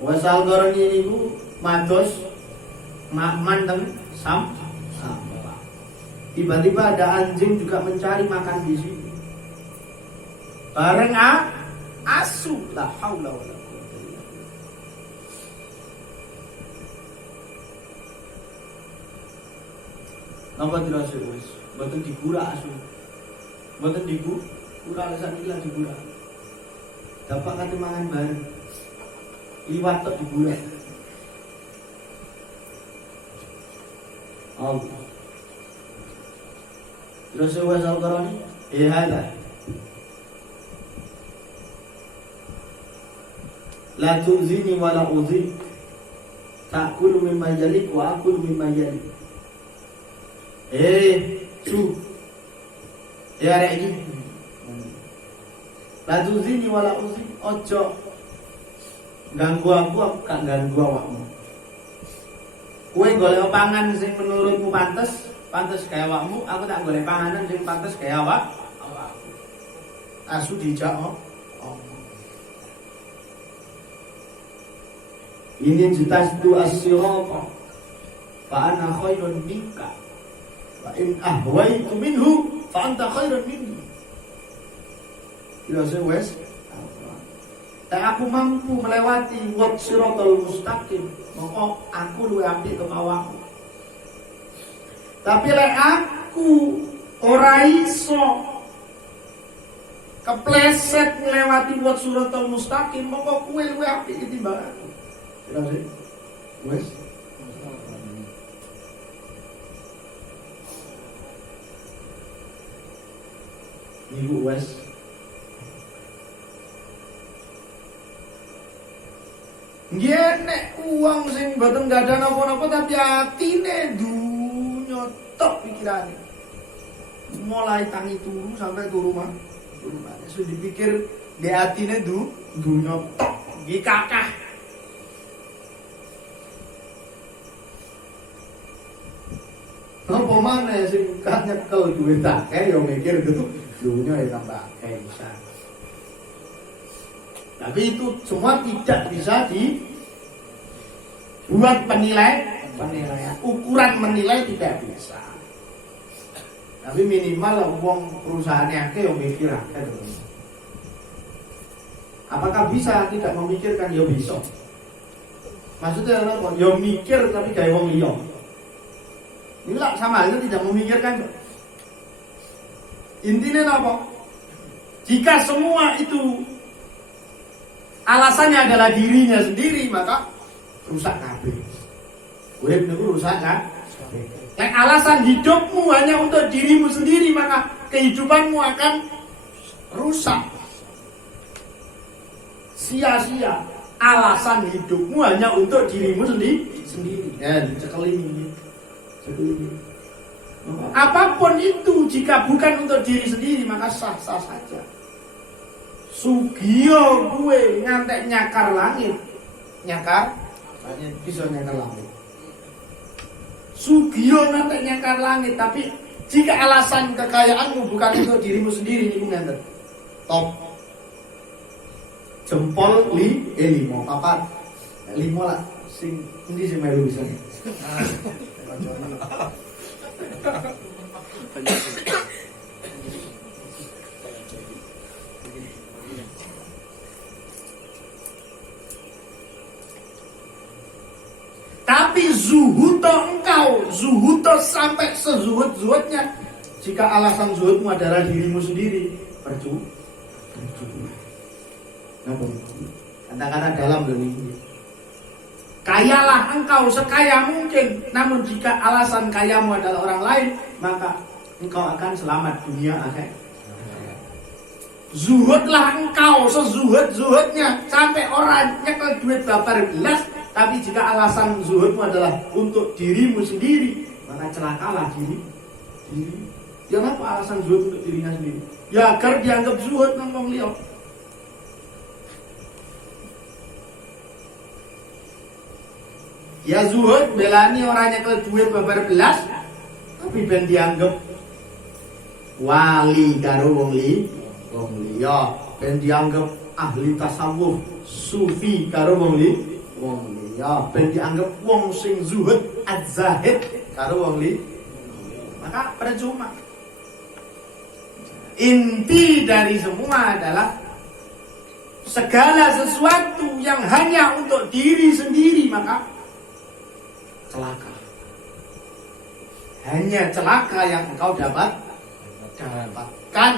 Wasal Qarani niku mados manteng sampah. Tiba-tiba ada anjing juga mencari makan di sini. Bareng asu, la haula wala quwwata illa billah. Napa dirasa wis? Mboten digura asu. Mboten digura alasan iki lagi digura. Dapat kate mangan bareng. Liwat tok digura. Allah. Terus wis Al-Qarani, hada. La tuzini wa la uzi. Ta'kulu mimma yalik wa akulu mimma yalik. Arek iki. La tuzini wa la uzi. Ojo ganggu aku gak ganggu awakmu. Kowe golek pangan sing menurutmu pantes kaya awakmu, aku tak golek panganan sing pantes kaya awakku. Asu dijak ini jelas tu as-sirata fa ana khairun minka wa in ahwaitu minhu fa anta khairun minni. Kira wes tak aku mampu melewati was-siratal mustaqim, maka aku luwih apik karo awakmu. Tapi lek aku ora iso kepleset melewati was-siratal mustaqim, maka kowe luwih apik timbang aku. Kira wes niku wes nggih nek uang sing mboten gadah napa-napa tapi atine dunya tok pikirane. Mulai tangi turu sampai turu mah. Sudah dipikir di atine dunya tok nggih kakah. Napa maneh sing gak nyekel duit akeh yo mikir gitu dunya ya tambah akeh bisa. Tapi itu semua tidak bisa dibuat penilaian. Ukuran menilai tidak bisa. Tapi minimal uang perusahaannya akeh yang mikir akeh. Apakah bisa tidak memikirkan? Ya bisa. Maksudnya apa? Ya mikir tapi gawe wong liya. Ini lah sama halnya tidak memikirkan. Intinya apa? Jika semua itu alasannya adalah dirinya sendiri, maka rusak kabeh. Urip niku rusak kan? Yang alasan hidupmu hanya untuk dirimu sendiri, maka kehidupanmu akan rusak. Sia-sia. Alasan hidupmu hanya untuk dirimu sendiri. Ya, dicekeli ini. Apapun itu jika bukan untuk diri sendiri, maka sah-sah saja. Sugiyo gue ngantek nyakar langit. Nyakar bisa nyakar langit. Sugiyo ngantek nyakar langit. Tapi jika alasan kekayaanmu bukan untuk dirimu sendiri, ini ngantek top jempol limo papat limo lah sing ini sing melu bisa. Tapi zuhudo engkau, zuhudo sampai sezuhud-zuhudnya. Jika alasan zuhudmu adalah dirimu sendiri, percuma. Kata-kata dalam ini. Kayalah engkau sekaya mungkin, namun jika alasan kayamu adalah orang lain, maka engkau akan selamat dunia akhirat. Zuhudlah engkau sezuhud-zuhudnya sampai orang nyekel duit babar belas. Tapi jika alasan zuhudmu adalah untuk dirimu sendiri, maka celakalah diri. Ya apa alasan zuhud untuk dirinya sendiri? Ya agar dianggap zuhud nang liya. Ya zuhud belani orang nyekel duit babar belas, tapi ben dianggap wali karo wong liya, ben dianggap ahli tasawuf, sufi karo wong liya. wong liya ben dianggap wong sing zuhud az-zahid karo wong li. Maka percuma. Inti dari semua adalah segala sesuatu yang hanya untuk diri sendiri maka celaka. Hanya celaka yang engkau dapatkan.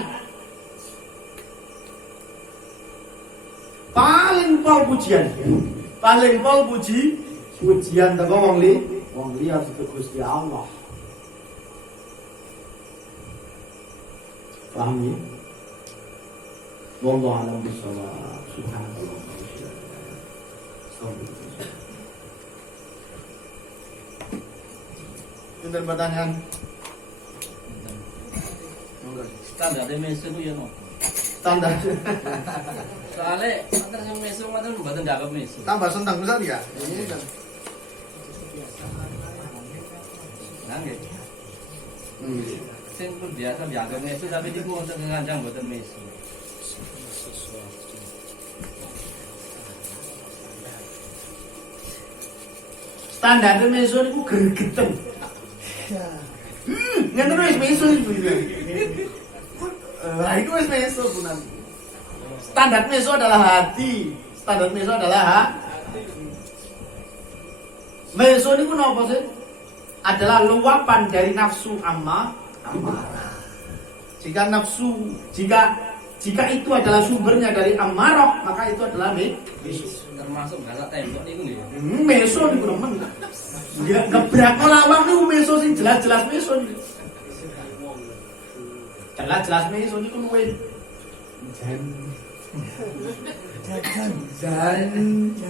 Paling pol pujian. Paling pol pujian teko wong li harus Gusti Allah. Paham ya? Wallahu a'lam bishawab. Subhanallah. Ada pertanyaan? Standar mesu ku ya no. Standar. Soale antar sing mesu ngoten mboten dapat mesu. Tambah sentang besar ya? Ini kan. Nggih. Sing pun biasa dianggap mesu tapi niku wonten ngancang mboten mesu. Standar mesu niku gregeten. Ngene wis mesu iku. Lah itu wis mesu punan. Standar mesu adalah hati. Standar mesu adalah hati. Mesu niku napa sih? Adalah luapan dari nafsu amarah. Jika itu adalah sumbernya dari amarah, maka itu adalah mesu. Termasuk bahasa tembok niku nggih. Mesu niku nemen. Ya gebrak lawang niku mesu sing jelas-jelas mesu. Jelas-jelas mesu niku luwih jan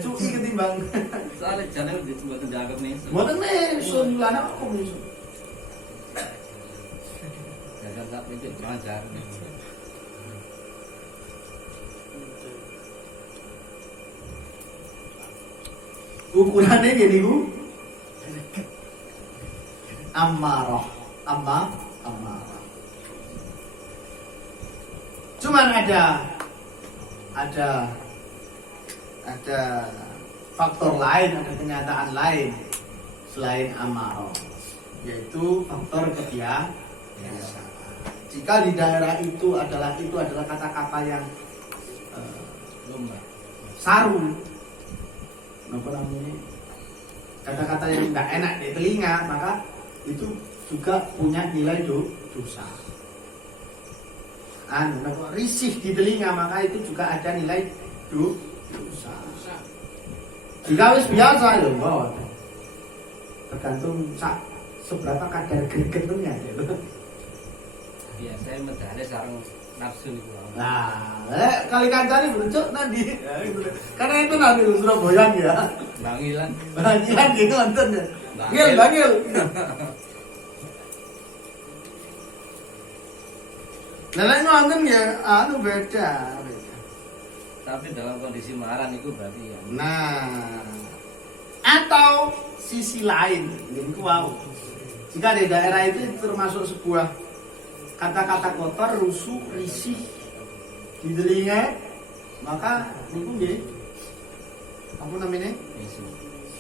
cuci ketimbang Soale jane mboten dianggap mesu. mboten mesu lana kok mesu. Jangan sak pincuk belajar. Ukurannya gini bu, amarah. Cuman ada faktor lain, ada kenyataan lain selain amarah, yaitu faktor kebiasaan. Jika di daerah itu adalah kata-kata yang saru, apa namanya, kata-kata yang tidak enak di telinga, maka itu juga punya nilai dosa. Risih di telinga, maka itu juga ada nilai dosa. Jika wis biasa ya mbak, tergantung seberapa kadar gregetnya gitu. Biasanya medale sareng nafsu niku. Nah, kali kancane berucuk nanti. Karena itu nanti Surabaya ya. Bangilan. Bangilan gitu nonton ya. Bangil. Lah nonton ya, beda. Tapi dalam kondisi marah niku berarti ya. Nah, atau sisi lain, ini wow. Jika di daerah itu termasuk sebuah kata-kata kotor, rusuh, risih di telinga, maka itu nggih apa namanya?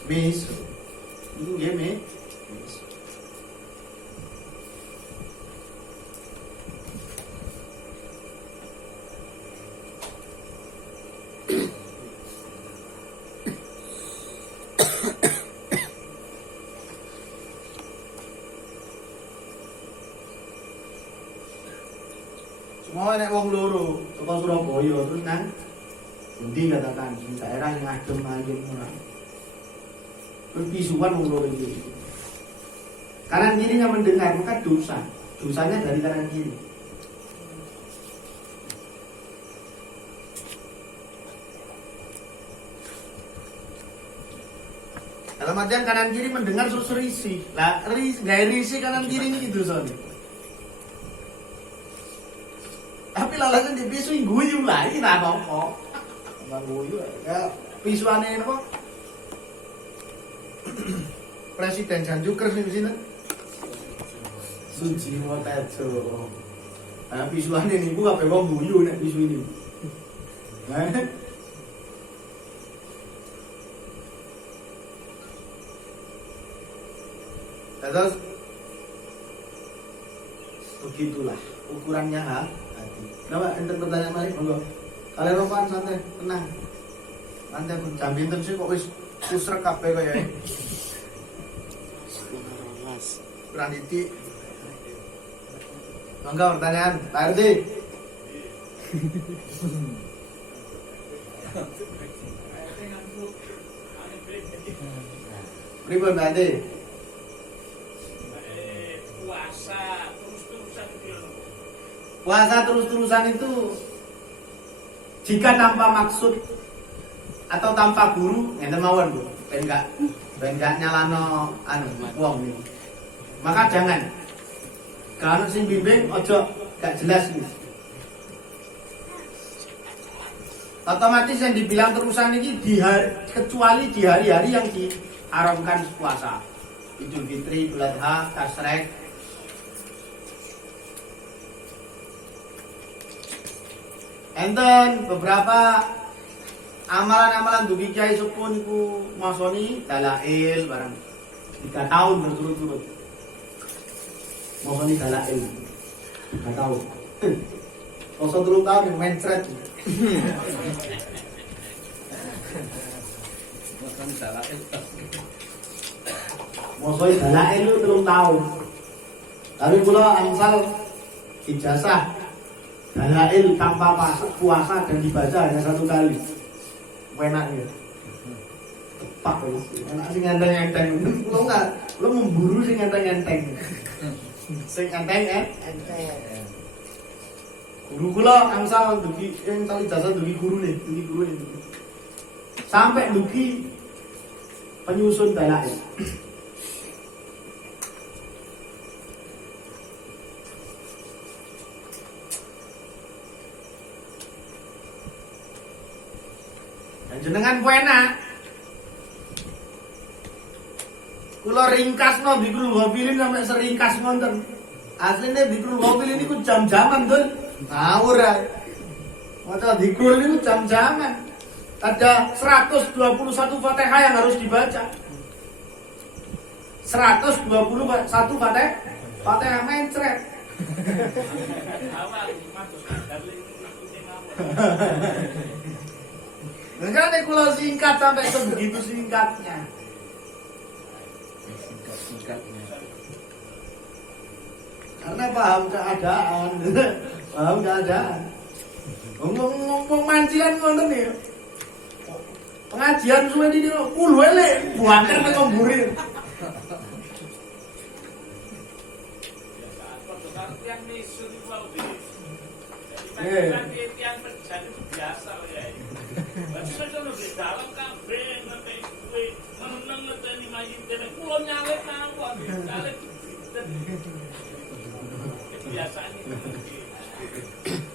Mesu. Itu nggih mesu. Cuma nek wong loro saka Surabaya terus nang endi katakan di daerah yang adem ayem ora. Terus pisuan wong loro iki. Kanan kirinya mendengar maka dosa. Dosanya dari kanan kiri. Dalam artian kanan kiri mendengar terus risih. Lah risih kanan kiri ini gitu soalnya. Tapi lalasan di pisu guyu lah, ini apa kok? Bang guyu ya pisuane apa? Presiden Janjuker sing di sini. Sujiwo Tejo. Ah pisuane niku kabeh wong guyu nek pisu ini. Terus begitulah ukurannya hati. Kenapa? Enten pertanyaan balik, monggo. Kalian rokokan santai, tenang. Nanti aku jam pinten sih kok wis kusrek kabeh kaya. Kurang titik. Monggo pertanyaan, Pak RT. Pripun Pak RT? Puasa terus-terusan itu jika tanpa maksud atau tanpa guru ngenten mawon Bu, ben enggak nyalano wong niku. Maka jangan. Kalau sing bimbing ojo gak jelas nih. Otomatis yang dibilang terusan ini kecuali di hari-hari yang diharamkan puasa. Idul Fitri, Idul Adha, Tasrek. Enten beberapa amalan-amalan dugi kiai sepuh niku masoni dalail barang 3 tahun berturut-turut. Masoni dalail 3 tahun. Poso 3 tahun yang mencret. Masoni dalail itu 3 tahun. Tapi kula angsal ijazah dalail tanpa puasa dan dibaca hanya 1 kali. Enaknya tepak enak sing enteng-enteng. Lo memburu sing enteng-enteng. Sing enteng enteng. Guru kula angsal dugi tali jasa dugi guru nih. Sampai dugi penyusun dalail. Jenengan enak. Kula ringkasno Dzikrul Ghafilin sampai seringkas ngonten. Asline Dzikrul Ghafilin niku jam-jaman, Dul. Ngawur ae. Maca Dzikrul niku jam-jaman. Ada 121 Fatihah yang harus dibaca. 121 Fatihah mencret. Enggak nih kalau singkat sampai sebegitu singkatnya. Singkatnya. Karena paham keadaan. Paham keadaan. Ngomong mancian ngoten nih. Pengajian suwe di puluh elek buangkan nek ngomburir.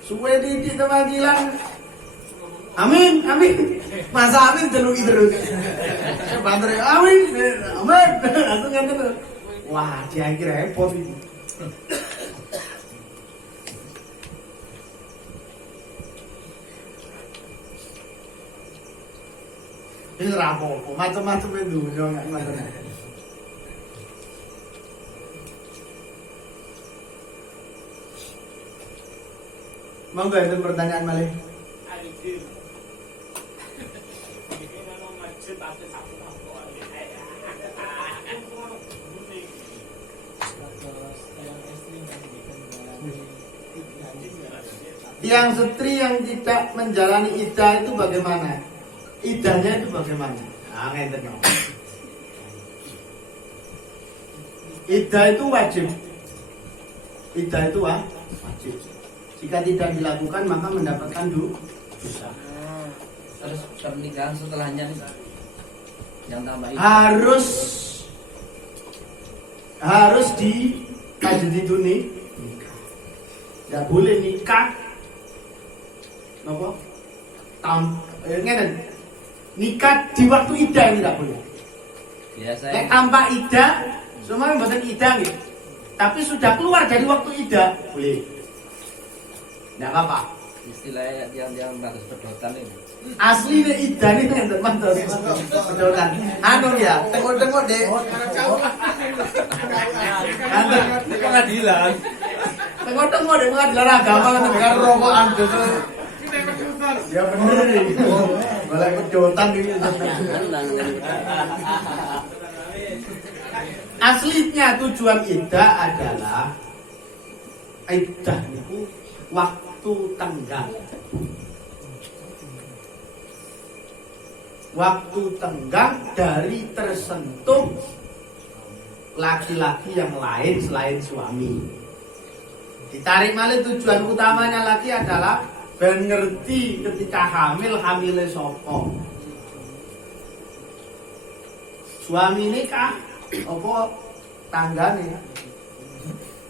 Suwe didik temanggilan. Amin. Masa amin deluki terus. Banter amin. Langsung kan terus. Wah, dia kira repot ini. Ini rapopo, macam-macam itu nggak macam. Monggo itu pertanyaan malih. Yang setri yang tidak menjalani iddah itu bagaimana? Iddahnya itu bagaimana? Nah, ngeten yo. Iddah itu wajib. Iddah itu wajib. Jika tidak dilakukan maka mendapatkan dosa. Terus pernikahan setelahnya nih, yang tambah itu harus di tajdid nikah. Enggak boleh nikah. Napa? Ngeten. Nikah di waktu iddah tidak boleh. Biasanya Tanpa iddah, semua mboten iddah nggih. Tapi sudah keluar dari waktu iddah, boleh. Enggak apa-apa. istilahnya yang harus berdotan ini. Asline idane ngenten mantos. Pedotan. Anu ya, tengok-tengok deh. Anu Pengadilan. tengok-tengok deh pengadilan agama kan dengan rokokan dosa. Ya bener nih. Boleh pedotan iki. Aslinya tujuan iddah adalah iddah itu waktu tenggang. Waktu tenggang dari tersentuh laki-laki yang lain selain suami. Ditarik malih tujuan utamanya lagi adalah ben ngerti ketika hamile sapa. Suami nikah apa tanggane.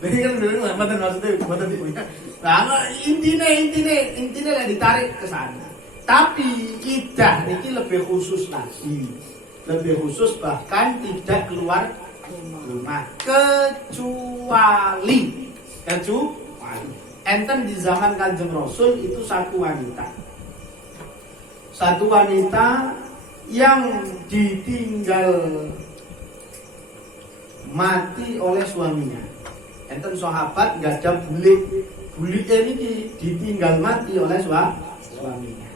Ini kan dulu maksudnya punya. Nah, intinya lah ditarik ke sana. Tapi iddah ini lebih khusus lagi. Lebih khusus bahkan tidak keluar rumah kecuali enten di zaman Kanjeng Rasul itu satu wanita yang ditinggal mati oleh suaminya. Enten sahabat gak ada bulik ini ditinggal mati oleh suaminya.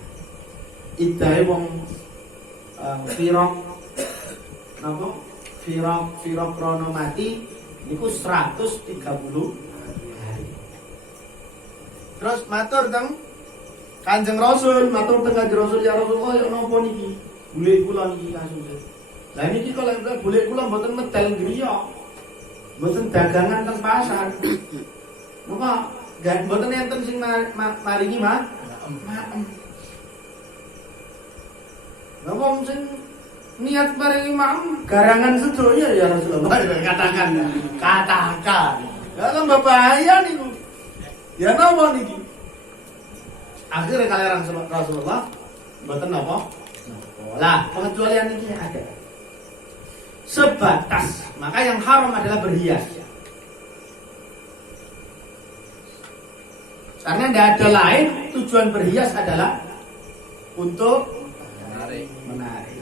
Iddahe wong firaq napa? Firaq krono mati niku 130 hari. Terus matur teng Kanjeng Rasul, ya Rasulullah ya napa niki? Bulik kula niki kasusé. Lah niki kalau bulik kula mboten medal griya. Mboten dagangan teng pasar. Napa? Gak mboten enten sing maringi maem. Lah wong sing niat maringi maem garangan sedoyo ya Rasulullah katakan. Ya tambah bahaya niku. Ya napa niki? Akhirnya kalian Rasulullah mboten napa? Lah, pengecualian ini ada. Sebatas, maka yang haram adalah berhias. Karena tidak ada lain, tujuan berhias adalah untuk menarik.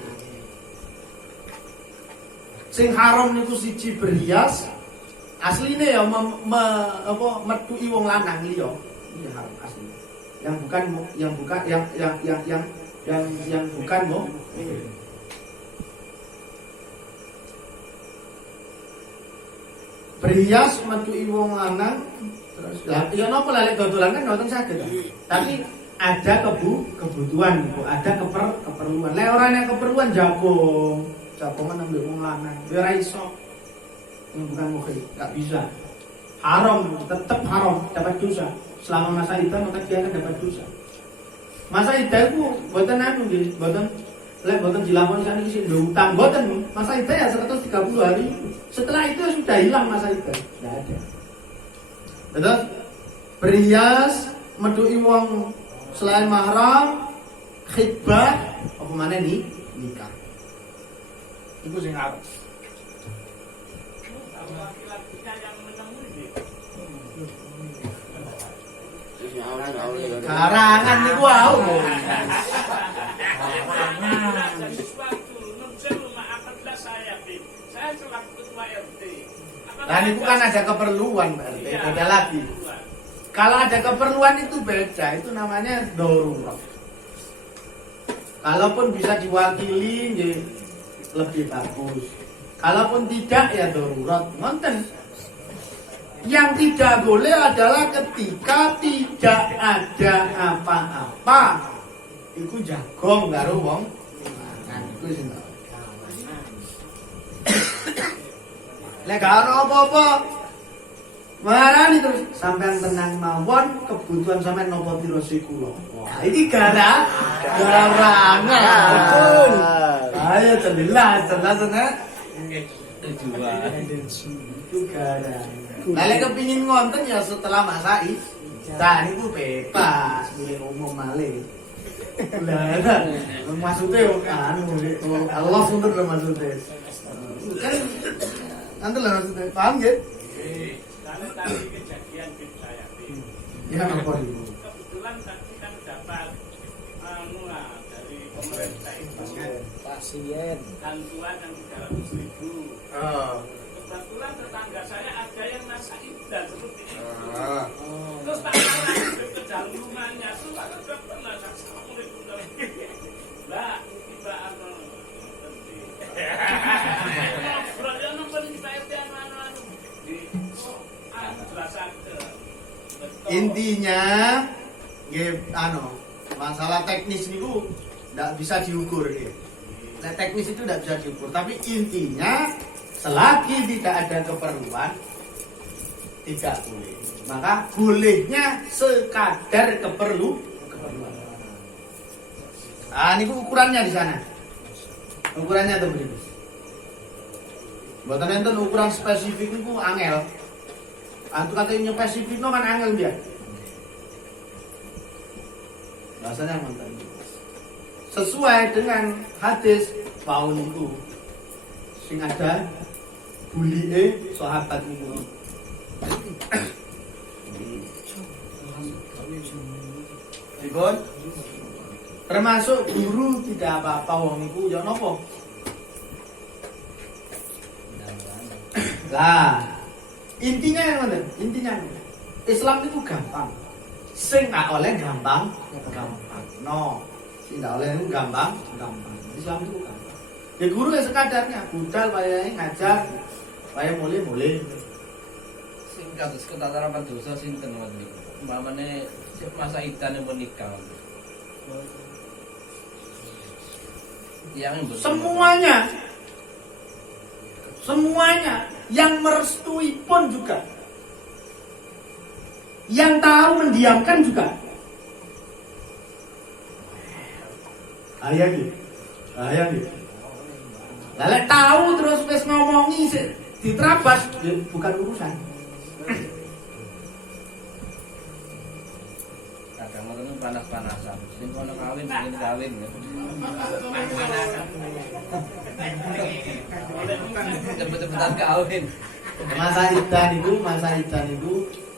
Sing haram niku siji berhias, asline ya metui wong lanang liya. Ini haram asline. Yang bukan berhias metui wong lanang. Terus ya napa lek dodolan kan mboten saged. Tapi ada kebutuhan, ada keperluan. Lek ora ana keperluan jagongan ambil wong lanang. Ya ora iso. Bukan mukhi, enggak bisa. Haram, tetap haram, dapat dosa. Selama masa iddah maka dia akan dapat dosa. Masa iddah itu mboten anu nggih, mboten dilakoni saniki sing utang mboten. Masa iddah ya 130 hari. Setelah itu sudah hilang masa iddah. Enggak ada. Terus berhias, medui wong selain mahram, khitbah, apa mana nih? Nikah. Itu sing arep. Karangan niku wau. Nah itu kan ada keperluan berarti, beda lagi. Kalau ada keperluan itu beda, itu namanya darurat. Kalaupun bisa diwakili, ya lebih bagus. Kalaupun tidak, ya darurat. Nonton. Yang tidak boleh adalah ketika tidak ada apa-apa. Iku jagong karo wong. Nah, itu sih. Lek gak ono apa-apa. Marani terus sampean tenang mawon, kebutuhan sampean nopo tirosi kula. Wah, iki garangan. Betul. Ayo jelas nek. Tujuan. Itu garangan. Lah lek kepengin ngonten ya setelah masa iddah niku bebas, milih umum malih. Lah, maksudnya anu Allah suntur lho maksudnya. Kan nanti lah maksudnya, paham ya? Karena tadi kejadian di saya ya apa itu? Kebetulan tadi kan dapat pasien. bantuan yang 300.000. Kebetulan tetangga saya ada yang masa idah seperti itu. Terus tak lagi ke dalam rumahnya, terus ada dokter lah, assalamualaikum. Mbak, kita apa? Ngobrol ya nomor kita itu anu-anu. Jelas aja. Intinya masalah teknis niku nggak bisa diukur ya. Nah, teknis itu tidak bisa diukur, tapi intinya selagi tidak ada keperluan tidak boleh. Maka bolehnya sekadar keperluan. Ini ukurannya di sana. Ukurannya tuh begini. Buatan enten ukuran spesifik itu angel. Antu katanya spesifik no kan angel dia. Bahasanya mantan. Sesuai dengan hadis Paul itu sing ada bulie sahabat itu. Dikon termasuk guru tidak apa-apa wong iku ya napa? Lah, intinya yang mana? Intinya Islam itu gampang. Sing gak oleh gampang. No, sing gak oleh itu gampang. Islam itu gampang. Ya guru ya sekadarnya, budal wayahe ngajar, wayahe mulai. Sing kados ketataran dosa sinten wonten niku. Umpamane masa idane pun nikah. Semuanya yang merestui pun juga, yang tahu mendiamkan juga. Ayah gitu. Lalu tahu terus wis ngomongi diterabas ya, bukan urusan. Kadang ngono panas-panasan. Sing kono kawin, sing kawin. Cepet-cepetan kawin. Masa idan itu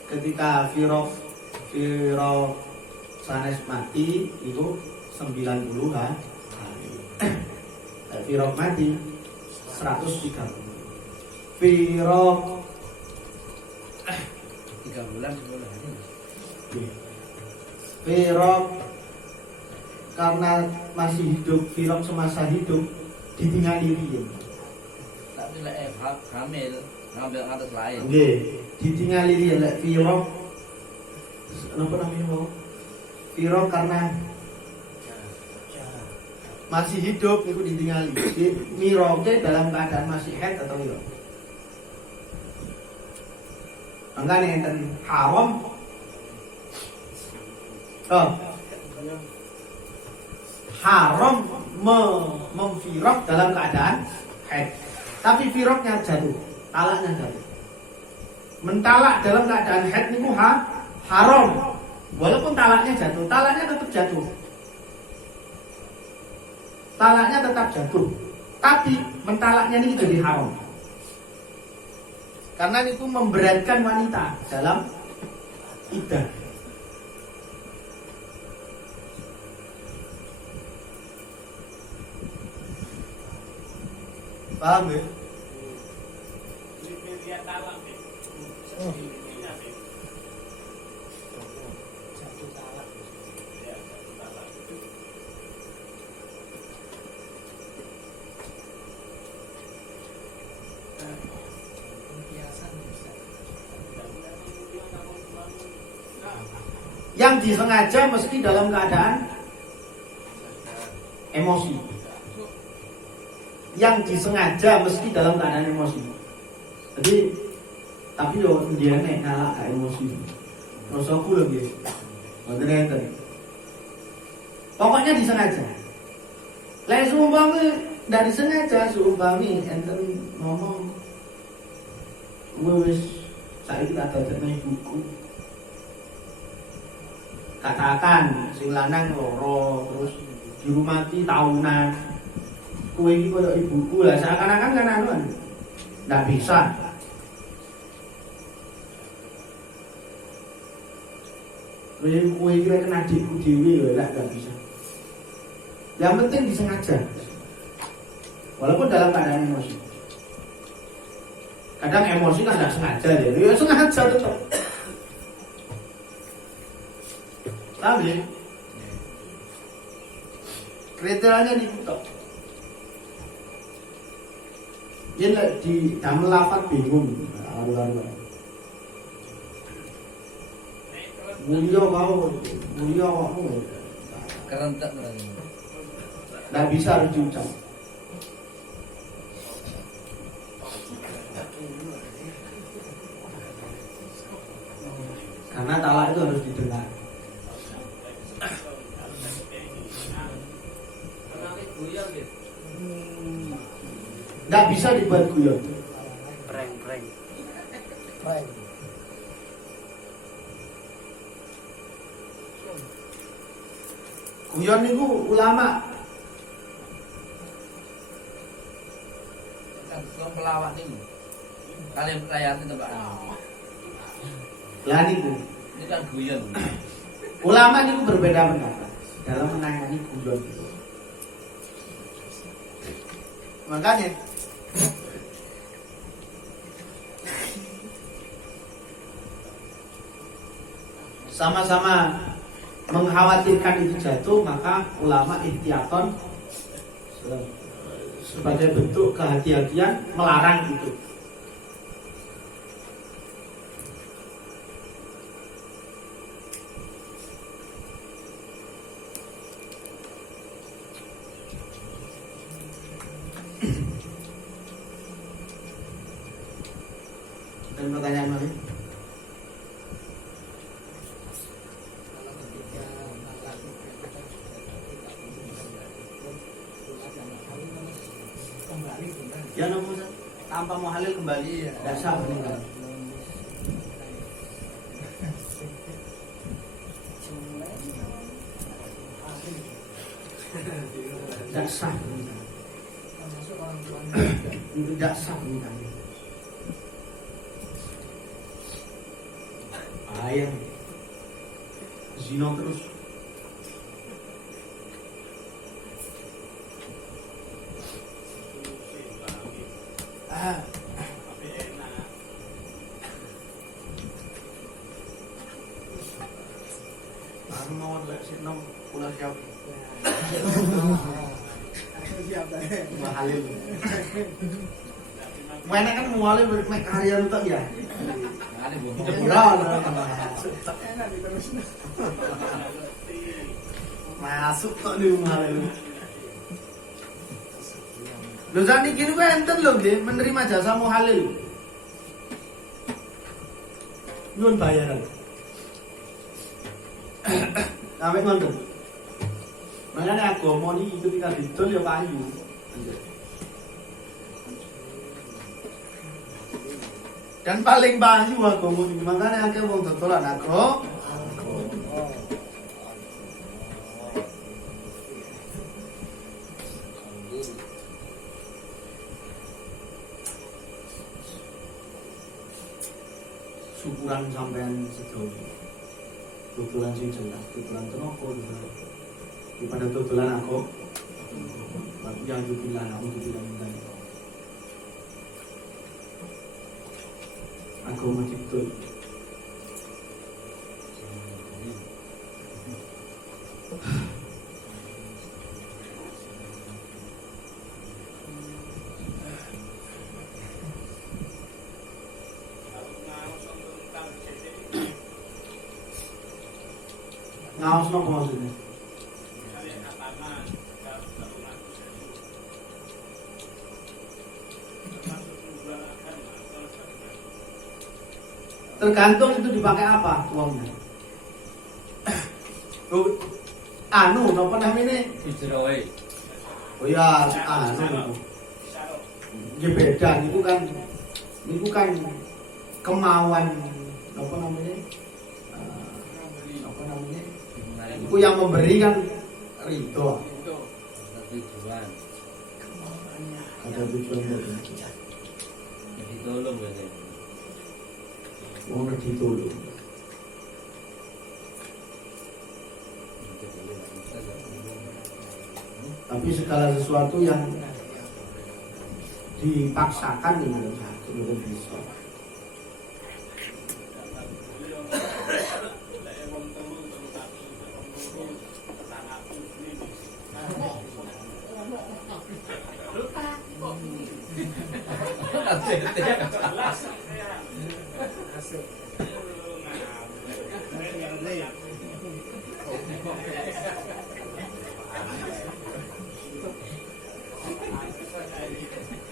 ketika Firok sanes mati itu 90 hari. Firok mati 130. Firok 3 bulan 10 hari. Firok karena masih hidup, Firok semasa hidup ditinggali riyen. Tapi lek hamil ngambil atas lain. Nggih, ditinggali riyen lek Firok napa namanya mau? Firok karena masih hidup itu ditinggali. Miroke dalam keadaan masih haid atau iya. Makanya enten haram. Haram memfirok dalam keadaan haid. Tapi firoknya jatuh, talaknya jatuh. Mentalak dalam keadaan haid itu haram. Walaupun talaknya jatuh, talaknya tetap jatuh. Talaknya tetap jatuh. Tapi mentalaknya ini jadi haram. Karena itu memberatkan wanita dalam iddah. Paham ya? Dia talak nih. Jatuh talak. Ya, talak. Yang disengaja mesti dalam keadaan emosi. Yang disengaja mesti dalam keadaan emosi. Jadi tapi yo dia nek ngalak gak emosi. Rasaku lho guys. Mboten enten. Pokoknya disengaja. Lek seumpama ndak disengaja, seumpami enten ngomong wis saiki tak dadekne buku. Katakan sing lanang loro terus dirumati tahunan. Kowe iki koyo ibuku lah, seakan-akan kan anuan. Ndak bisa. Kowe iki kena adikku dhewe lho, ndak bisa. Yang penting disengaja. Walaupun dalam keadaan emosi. Kadang emosi kan nggak sengaja ya sengaja tetap. Paham ya? Kriterianya diputar. Dia di dalam lafaz bingung. Mulia kamu. Kerentak. Nggak bisa harus diucap. Karena talak itu harus didengar. Nggak bisa dibuat guyon. Prank. Guyon itu ulama. Kan pelawak ini. Kalian perayaan itu Pak. Lah niku. Ini kan guyon. Ulama niku berbeda pendapat dalam menangani guyon itu. Makanya sama-sama mengkhawatirkan itu jatuh, maka ulama ihtiyaton sebagai bentuk kehati-hatian melarang itu. Dan pertanyaan mana? Ya nopo tanpa mau halil kembali dasar meninggal. Dasar meninggal. Itu dasar meninggal. Ayam zina terus. Aku mau lihat si nom pulang siap. Muhalil. Mana kan muhalil mek karya lu tak ya? Masuk kok di muhalil. Lho sakniki niku enten lho nggih menerima jasa muhalil. Nyuwun bayaran. Sampai ngoten. Makanya agama ini ketika didol ya payu. Dan paling payu agama ini. Makanya akeh wong dodolan agama. Syukuran sampean sedoyo. Tutulan sing jelas, tutulan tenoko daripada tutulan aku. Yang tutulan aku tutulan minta. Aku mau tutul. Ngaos nopo maksudnya? Tergantung itu dipakai apa uangnya. Anu, apa namanya? Hijrawe. Oh ya, anu. Ya beda, itu kan kemauan apa namanya? Itu yang memberi kan ridho. Tujuan. Ada tujuan dari Jadi tolong biasanya. mau ditolong. segala sesuatu yang dipaksakan ini belum bisa.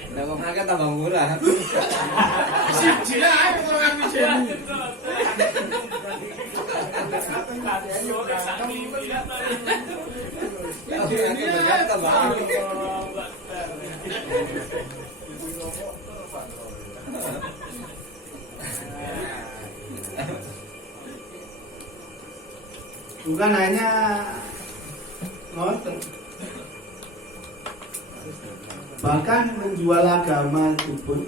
Lah wong akeh tambah murah. Siji ae kurang mijeni. Bukan hanya ngoten, bahkan menjual agama itu pun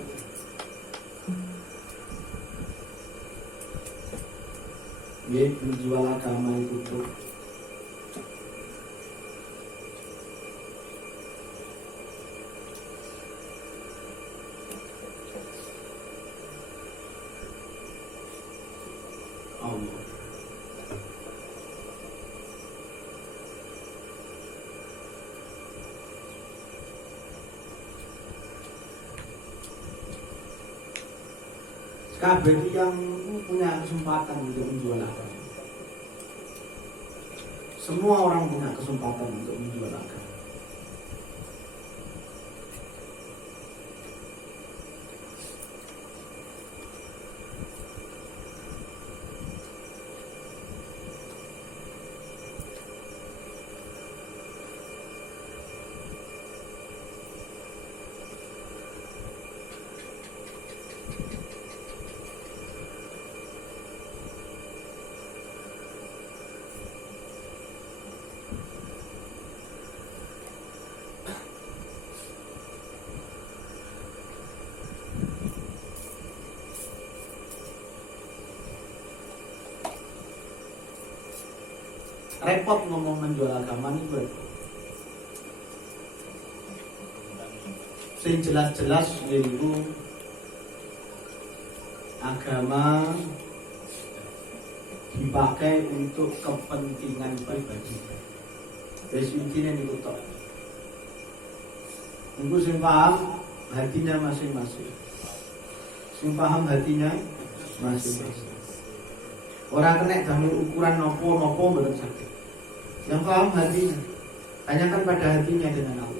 menjual agama itu pun Allah. Kabeh yang punya kesempatan untuk menjual agama. Semua orang punya kesempatan untuk menjual agama. Repot ngomong menjual agama ini repot. Sing jelas-jelas yaitu agama dipakai untuk kepentingan pribadi. Wis intine niku tok. Niku sing paham hatinya masing-masing. Sing paham hatinya masing-masing. Orang kena damel ukuran nopo mboten sakit. Yang paham hatinya, tanyakan pada hatinya dengan apa.